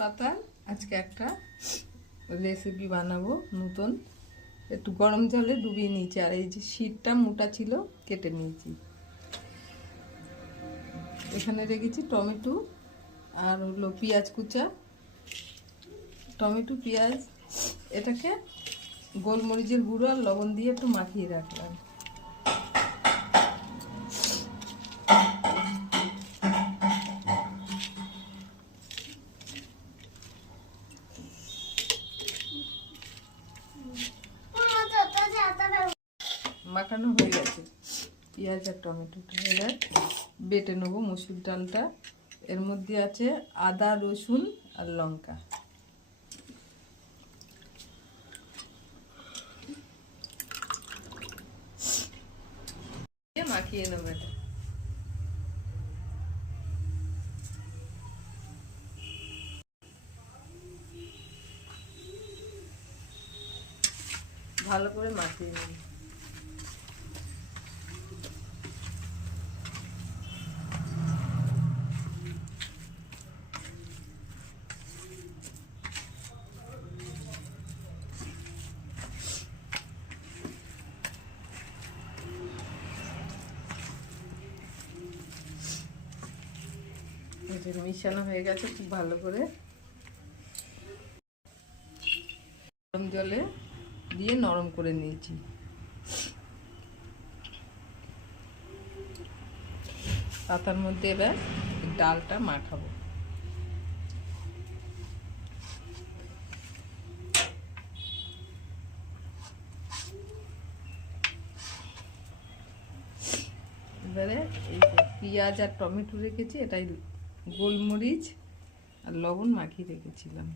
পাতা আজকে একটা রেসিপি বানাবো নতুন। একটু গরম জলে ডুবিয়ে নিয়েছি, আর এই যে শীতটা মোটা ছিল কেটে নিয়েছি। এখানে রেখেছি টমেটো আর হলো পেঁয়াজ কুচা, টমেটো পেঁয়াজ। এটাকে গোলমরিচের গুঁড়ো আর লবণ দিয়ে একটু মাখিয়ে রাখলাম। মাখানো হয়ে গেছে পেঁয়াজ আর টমেটোটা। এবার বেটে নেবো মসুর ডালটা। এর মধ্যে আছে আদা, রসুন আর লঙ্কা। মাখিয়ে নেবো এটা। ভালো করে মাখিয়ে নেব। মিশানো হয়ে গেছে খুব ভালো করে। গরম জলে দিয়ে নরম করে নিয়েছি। পাতার মধ্যে এবার ডালটা মাখাবো। এবারে এই যে পেঁয়াজ আর টমেটো রেখেছি, এটাই গোলমরিচ আর লবণ মাখিয়ে রেখেছিলাম।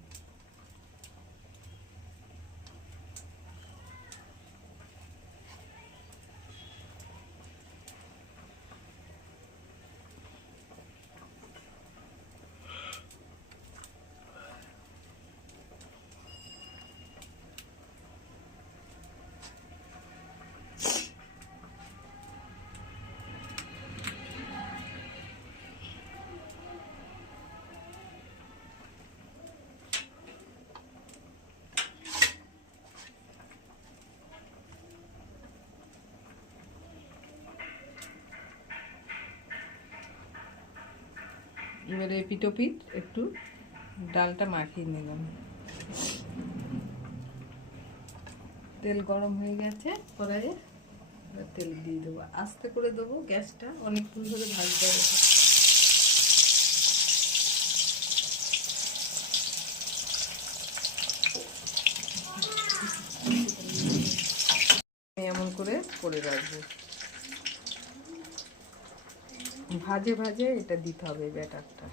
এবারে পিটোপিট একটু ডালটা মাখিয়ে নিলাম। তেল গরম হয়ে গেছে কড়াইয়ে, তেল দিয়ে দেবো। আস্তে করে দেবো, গ্যাসটা অনেকক্ষণ ধরে ভাজতে হবে। এমন করে রাখবো। ভাজে ভাজে এটা দিতে হবে ব্যাটারটা।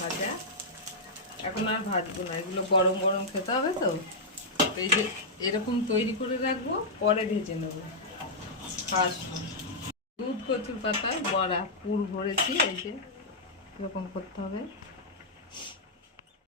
ভাজা এখন আর ভাজবো না, এগুলো গরম গরম খেতে হবে। তো এই যে এরকম তৈরি করে রাখবো, পরে ভেজে নেবো। দুধ কচুর পাতায় বড়া পুর ভরেছি, এই যে এরকম করতে হবে।